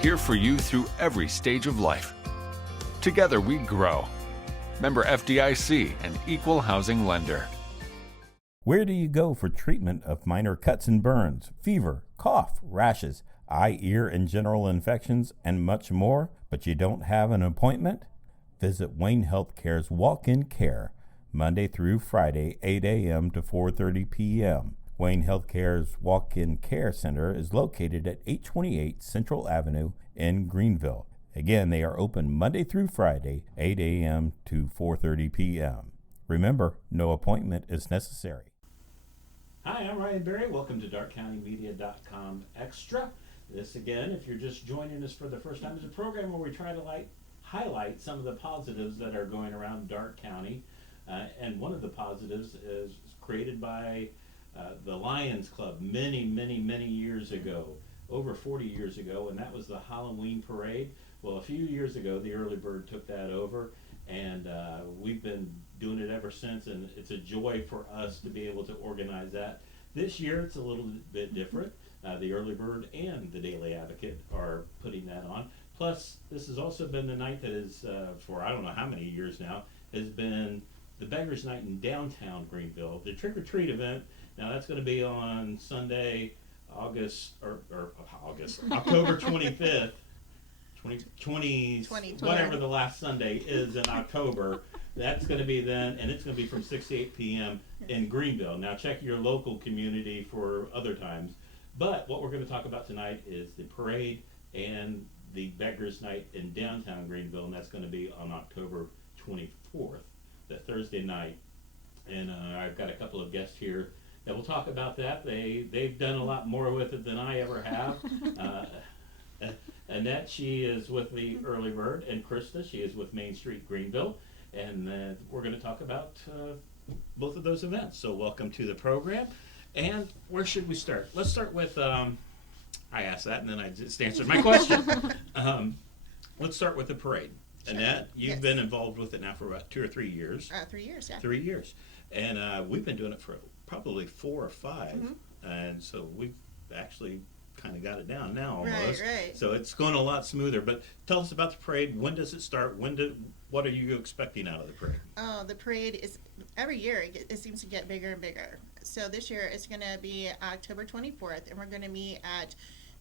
here for you through every stage of life. Together we grow. Member FDIC and Equal Housing Lender. Where do you go for treatment of minor cuts and burns, fever, cough, rashes, eye, ear, and general infections, and much more, but you don't have an appointment? Visit Wayne Healthcare's Walk-In Care, Monday through Friday, 8 a.m. to 4:30 p.m. Wayne Healthcare's Walk-In Care Center is located at 828 Central Avenue in Greenville. Again, they are open Monday through Friday, 8 a.m. to 4:30 p.m. Remember, no appointment is necessary. Hi, I'm Ryan Berry. Welcome to DarkCountyMedia.com Extra. This again, if you're just joining us for the first time, is a program where we try to highlight some of the positives that are going around Dark County. And one of the positives is created by the Lions Club many years ago, over 40 years ago, and that was the Halloween Parade. Well, a few years ago, the Early Bird took that over, and we've been doing it ever since, and it's a joy for us to be able to organize that. This year, it's a little bit different. The Early Bird and the Daily Advocate are putting that on. Plus, this has also been the night that is, for I don't know how many years now, has been the Beggar's Night in downtown Greenville. The trick-or-treat event, now that's going to be on Sunday, October 25th. 2020, whatever the last Sunday is in October. That's going to be then, and it's going to be from 6 to 8 p.m. in Greenville. Now check your local community for other times. But what we're going to talk about tonight is the parade and the Beggar's Night in downtown Greenville, and that's going to be on October 24th, the Thursday night. And I've got a couple of guests here that will talk about that. They've done a lot more with it than I ever have. Annette, she is with the Early Bird, and Crysta, she is with Main Street Greenville, and we're going to talk about both of those events. So welcome to the program. And where should we start? Let's start with, I asked that and then I just answered my question. Let's start with the parade. Sure. Annette, you've been involved with it now for about 2 or 3 years. 3 years, yeah. 3 years. And we've been doing it for probably 4 or 5. Mm-hmm. And so we've actually kind of got it down now almost. Right. So it's going a lot smoother. But tell us about the parade. When does it start? What are you expecting out of the parade? Oh, the parade is, every year it seems to get bigger and bigger. So this year it's going to be October 24th, and we're going to meet at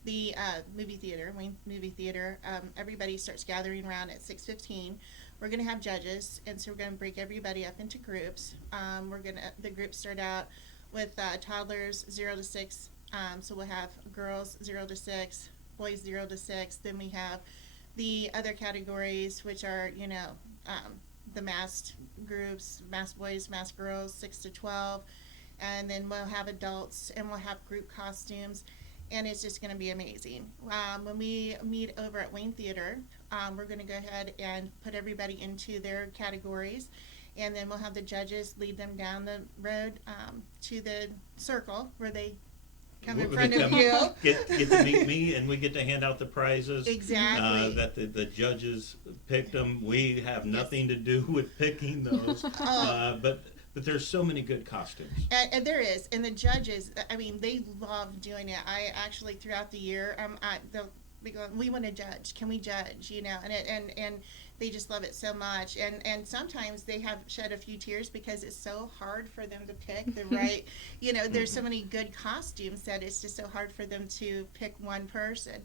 the movie theater, Wayne Movie Theater. Everybody starts gathering around at 6:15. We're going to have judges, and so we're going to break everybody up into groups. The groups start out with toddlers 0 to 6. So we'll have girls 0 to 6, boys 0 to 6. Then we have the other categories, which are, the masked groups, masked boys, masked girls, 6 to 12. And then we'll have adults, and we'll have group costumes, and it's just going to be amazing. When we meet over at Wayne Theater, we're going to go ahead and put everybody into their categories, and then we'll have the judges lead them down the road to the circle where they come in front of you. Get to meet me, and we get to hand out the prizes. Exactly. That the judges picked them. We have nothing to do with picking those. But there's so many good costumes. And there is. And the judges, I mean, they love doing it. I actually, throughout the year, we want to judge. Can we judge? And they just love it so much. And sometimes they have shed a few tears because it's so hard for them to pick the right, there's so many good costumes that it's just so hard for them to pick one person.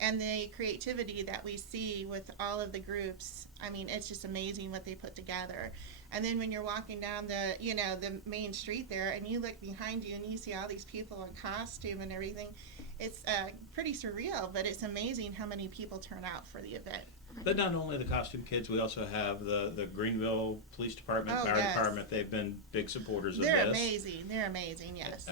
And the creativity that we see with all of the groups, I mean, it's just amazing what they put together. And then when you're walking down the main street there, and you look behind you and you see all these people in costume and everything, it's pretty surreal, but it's amazing how many people turn out for the event. But not only the costume kids, we also have the Greenville Police Department, Fire Department. They've been big supporters of this. They're amazing, yes.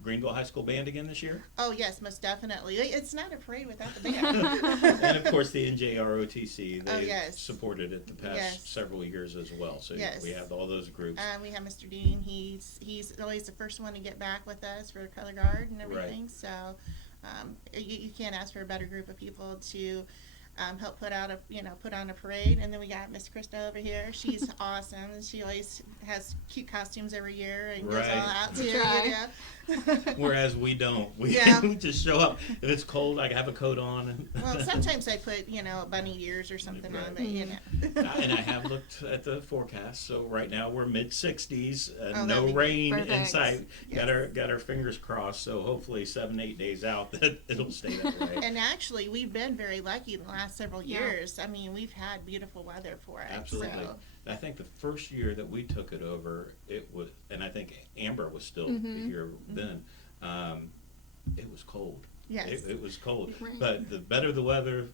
Greenville High School Band again this year? Oh, yes, most definitely. It's not a parade without the band. And, of course, the NJROTC. They've supported it the past several years as well. So we have all those groups. We have Mr. Dean. He's always the first one to get back with us for color guard and everything. Right. So you can't ask for a better group of people to help put on a parade. And then we got Miss Crysta over here. She's awesome. She always has cute costumes every year and goes all out too. Whereas we don't. We just show up. If it's cold, I have a coat on. Well, sometimes I put bunny ears or something on, but And I have looked at the forecast. So right now we're mid-60s, no that'd be rain perfect. in sight. Got our fingers crossed. So hopefully 7-8 days out that it'll stay that way. And actually, we've been very lucky in the last several years. I mean, we've had beautiful weather for it. Absolutely. So. I think the first year that we took it over, it was, and I think Amber was still here then. It was cold. Yes. It was cold. Right. But the better the weather,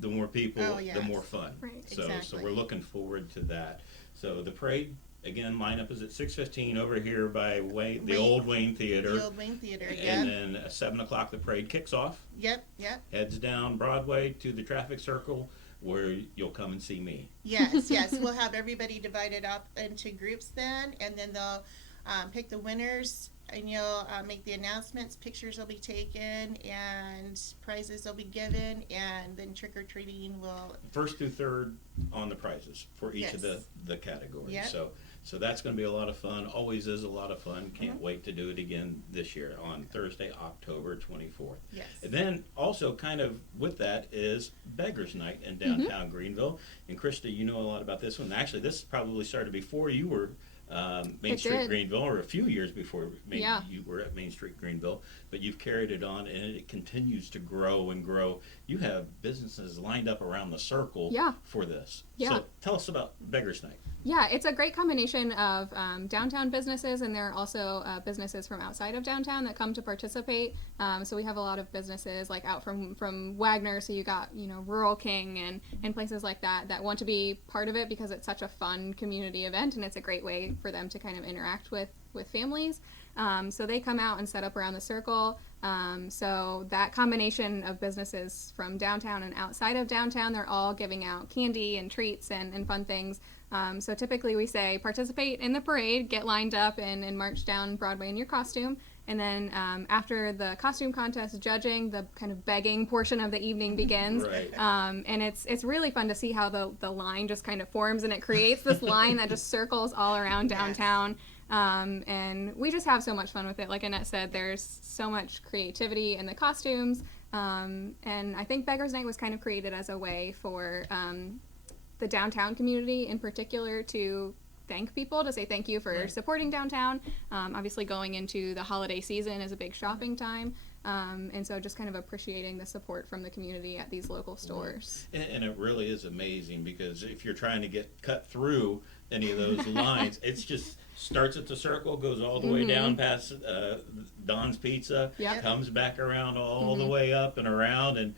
the more people, the more fun. Right. So Exactly. we're looking forward to that. So the parade, again, lineup is at 6:15 over here by the old Wayne Theater. The old Wayne Theater, And then at 7 o'clock the parade kicks off. Yep. Heads down Broadway to the traffic circle where you'll come and see me. Yes. We'll have everybody divided up into groups then, and then they'll pick the winners, and you'll make the announcements. Pictures will be taken, and prizes will be given, and then trick-or-treating will... First through third on the prizes for each of the categories. Yep. So that's going to be a lot of fun. Always is a lot of fun. Can't wait to do it again this year on Thursday, October 24th. Yes. And then also kind of with that is Beggar's Night in downtown Greenville. And Crysta, you know a lot about this one. Actually, this probably started before you were Main Street Greenville, or a few years before you were at Main Street Greenville, but you've carried it on and it continues to grow and grow. You have businesses lined up around the circle for this. So tell us about Beggar's Night. Yeah, it's a great combination of downtown businesses, and there are also businesses from outside of downtown that come to participate. So we have a lot of businesses like out from Wagner, so you got Rural King and places like that want to be part of it because it's such a fun community event, and it's a great way for them to kind of interact with families. So they come out and set up around the circle. So that combination of businesses from downtown and outside of downtown, they're all giving out candy and treats and fun things. So typically we say participate in the parade, get lined up and march down Broadway in your costume. And then after the costume contest judging, the kind of begging portion of the evening begins. Right. And it's really fun to see how the line just kind of forms, and it creates this line that just circles all around downtown. And we just have so much fun with it. Like Annette said, there's so much creativity in the costumes. And I think Beggar's Night was kind of created as a way for the downtown community in particular to thank people, to say thank you for supporting downtown. Obviously going into the holiday season is a big shopping time. And so just kind of appreciating the support from the community at these local stores. And it really is amazing, because if you're trying to get cut through any of those lines, it's just starts at the circle, goes all the way down past Don's Pizza, comes back around all the way up and around, and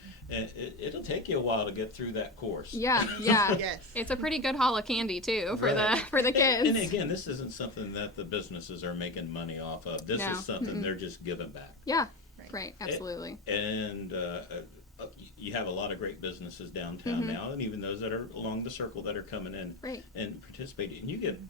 it'll take you a while to get through that course. Yeah. Yes. It's a pretty good haul of candy too for the kids. And again, this isn't something that the businesses are making money off of. This is something they're just giving back. Yeah. Right, absolutely. And you have a lot of great businesses downtown now, and even those that are along the circle that are coming in and participating. And you get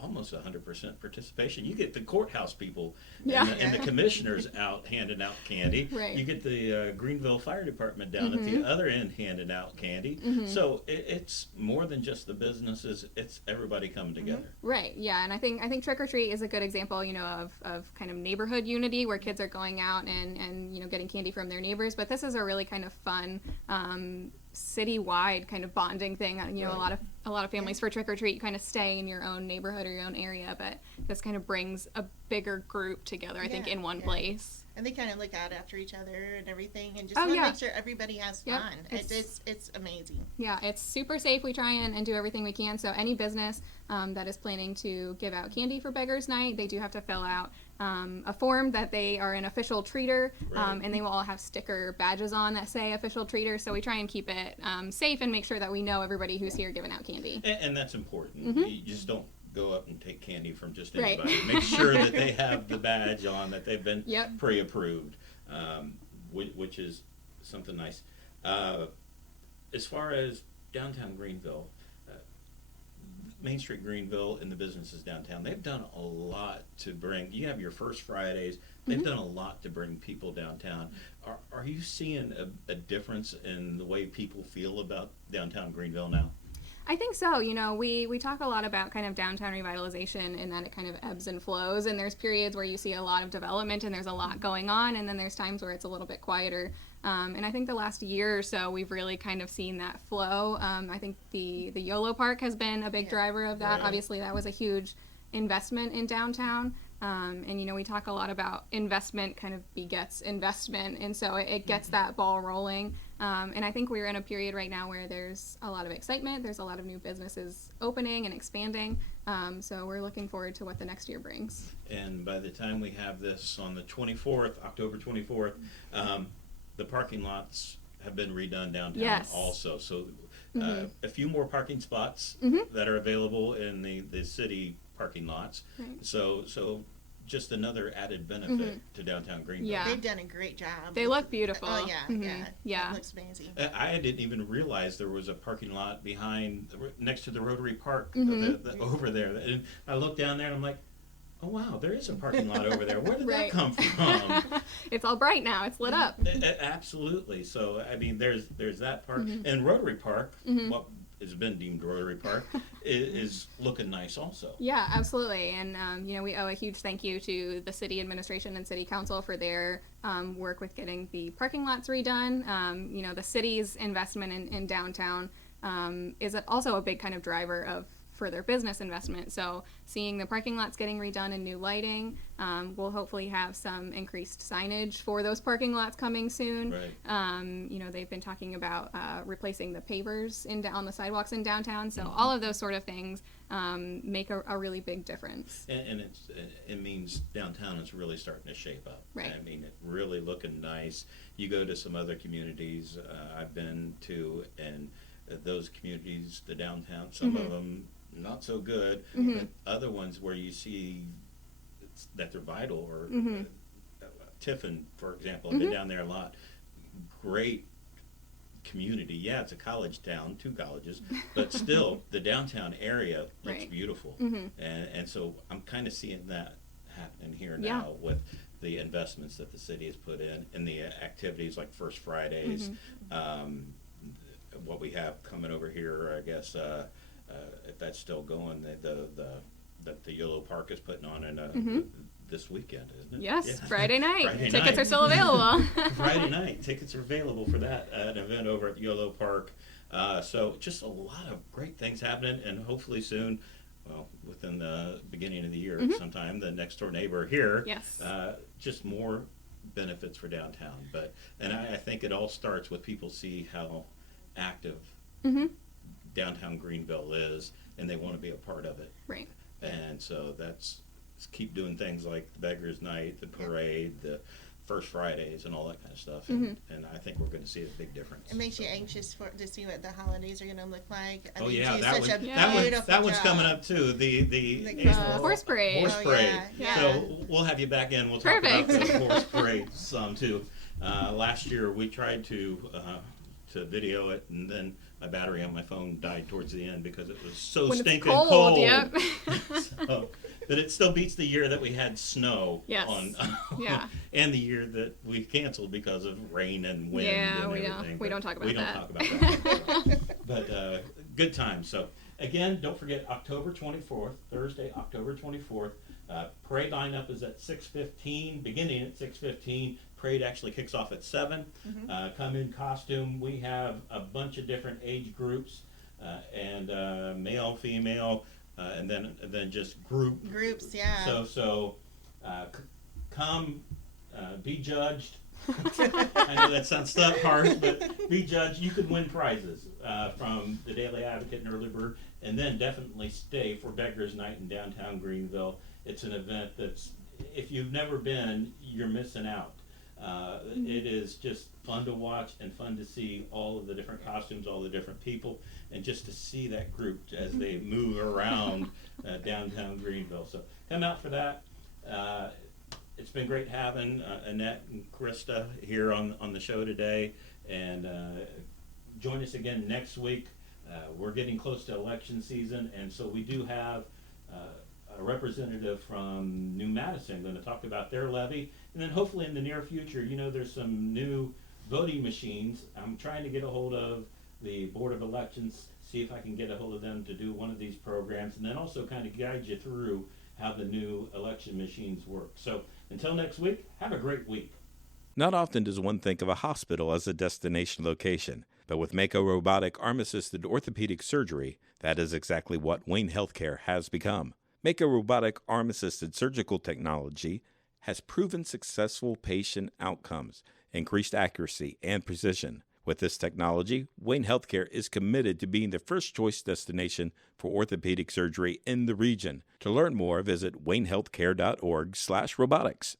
almost 100% participation. You get the courthouse people and the commissioners out handing out candy. Right. You get the Greenville Fire Department down at the other end handing out candy. So it's more than just the businesses, it's everybody coming together. Right, yeah, and I think Trick or Treat is a good example, of kind of neighborhood unity where kids are going out and getting candy from their neighbors. But this is a really kind of fun citywide kind of bonding thing. A lot of families for Trick or Treat kind of stay in your own neighborhood or your own area, but this kind of brings a bigger group together, I think, in one place. And they kind of look out after each other and everything, and just want to make sure everybody has fun. It's amazing. Yeah, it's super safe. We try and do everything we can. So any business that is planning to give out candy for Beggar's Night, they do have to fill out a form that they are an official treater, and they will all have sticker badges on that say official treater. So we try and keep it safe and make sure that we know everybody who's here giving out candy. And that's important. You just don't go up and take candy from just anybody. Make sure that they have the badge on, that they've been pre-approved, which is something nice. As far as downtown Greenville, Main Street Greenville and the businesses downtown, they've done a lot to bring. You have your First Fridays They've done a lot to bring people downtown. Are you seeing a difference in the way people feel about downtown Greenville now? I think so. You know, we talk a lot about kind of downtown revitalization and that it kind of ebbs and flows. And there's periods where you see a lot of development and there's a lot going on. And then there's times where it's a little bit quieter. And I think the last year or so, we've really kind of seen that flow. I think the YOLO Park has been a big driver of that. Right. Obviously, that was a huge investment in downtown. And, you know, we talk a lot about investment kind of begets investment. And so it gets that ball rolling. And I think we're in a period right now where there's a lot of excitement. There's a lot of new businesses opening and expanding. So we're looking forward to what the next year brings. And by the time we have this on the 24th, October 24th, the parking lots have been redone downtown Yes. also. So a few more parking spots that are available in the city parking lots. Right. So just another added benefit to downtown Greenville. Yeah. They've done a great job. They look beautiful. Oh yeah, yeah, Yeah. It looks amazing. I didn't even realize there was a parking lot behind, next to the Rotary Park over there. And I looked down there and I'm like, oh wow, there is a parking lot over there. Where did that Right. come from? It's all bright now. It's lit up. Absolutely. So I mean, there's that part, and Rotary Park, what has been deemed Rotary Park, is looking nice also. Yeah, absolutely. And, you know, we owe a huge thank you to the city administration and city council for their work with getting the parking lots redone. You know, the city's investment in downtown is also a big kind of driver of further business investment. So seeing the parking lots getting redone and new lighting, we'll hopefully have some increased signage for those parking lots coming soon. Right. You know, they've been talking about replacing the pavers on the sidewalks in downtown. So all of those sort of things make a really big difference. And it means downtown is really starting to shape up. Right. I mean, it really looking nice. You go to some other communities I've been to, and those communities, the downtown, some of them not so good, but other ones where you see that they're vital, or Tiffin, for example, I've been down there a lot. Great community. Yeah, it's a college town, 2 colleges, but still the downtown area looks Right. beautiful. And so I'm kind of seeing that happening here Yeah. now with the investments that the city has put in, and the activities like First Fridays, what we have coming over here, I guess, if that's still going, that the YOLO Park is putting on in this weekend, isn't it? Yes, Yeah. Friday night. Friday Tickets night. are still available. Friday night, tickets are available for that an event over at YOLO Park. So just a lot of great things happening, and hopefully soon, well, within the beginning of the year, sometime, the next door neighbor here, Yes. just more benefits for downtown. And I think it all starts with people see how active downtown Greenville is, and they want to be a part of it. Right. And so let's keep doing things like the Beggar's Night, the parade, the First Fridays, and all that kind of stuff. And I think we're going to see a big difference. It makes you anxious to see what the holidays are going to look like. I Oh mean, yeah, do that such one, a that one's beautiful coming job. up too. The The horse parade. Horse Oh, parade. yeah, So we'll have you back in. We'll talk Perfect. about the horse parade some too. Last year we tried to video it, and then my battery on my phone died towards the end because it was so When it's stinking cold, yep. So, but it still beats the year that we had snow Yes. on, Yeah. and the year that we canceled because of rain and wind. Yeah, and we don't- everything. we But don't talk about we don't that. talk about that. But good times. So again, don't forget October 24th, Thursday, October 24th. Parade lineup is at 6:15, beginning at 6:15. Parade actually kicks off at 7. Come in costume. We have a bunch of different age groups, and male, female, and then just Groups, yeah. So come, be judged. I know that sounds harsh, but be judged. You could win prizes from the Daily Advocate and Early Bird, and then definitely stay for Beggar's Night in downtown Greenville. It's an event that's, if you've never been, you're missing out. It is just fun to watch and fun to see all of the different costumes, all the different people, and just to see that group as they move around downtown Greenville. So come out for that. It's been great having Annette and Crysta here on the show today, and join us again next week. We're getting close to election season, and so we do have a representative from New Madison going to talk about their levy. And then hopefully in the near future, there's some new voting machines. I'm trying to get a hold of the Board of Elections, see if I can get a hold of them to do one of these programs, and then also kind of guide you through how the new election machines work. So until next week, have a great week. Not often does one think of a hospital as a destination location, but with Mako robotic arm-assisted orthopedic surgery, that is exactly what Wayne Healthcare has become. Mako robotic arm-assisted surgical technology has proven successful patient outcomes, increased accuracy, and precision. With this technology, Wayne Healthcare is committed to being the first choice destination for orthopedic surgery in the region. To learn more, visit waynehealthcare.org/robotics.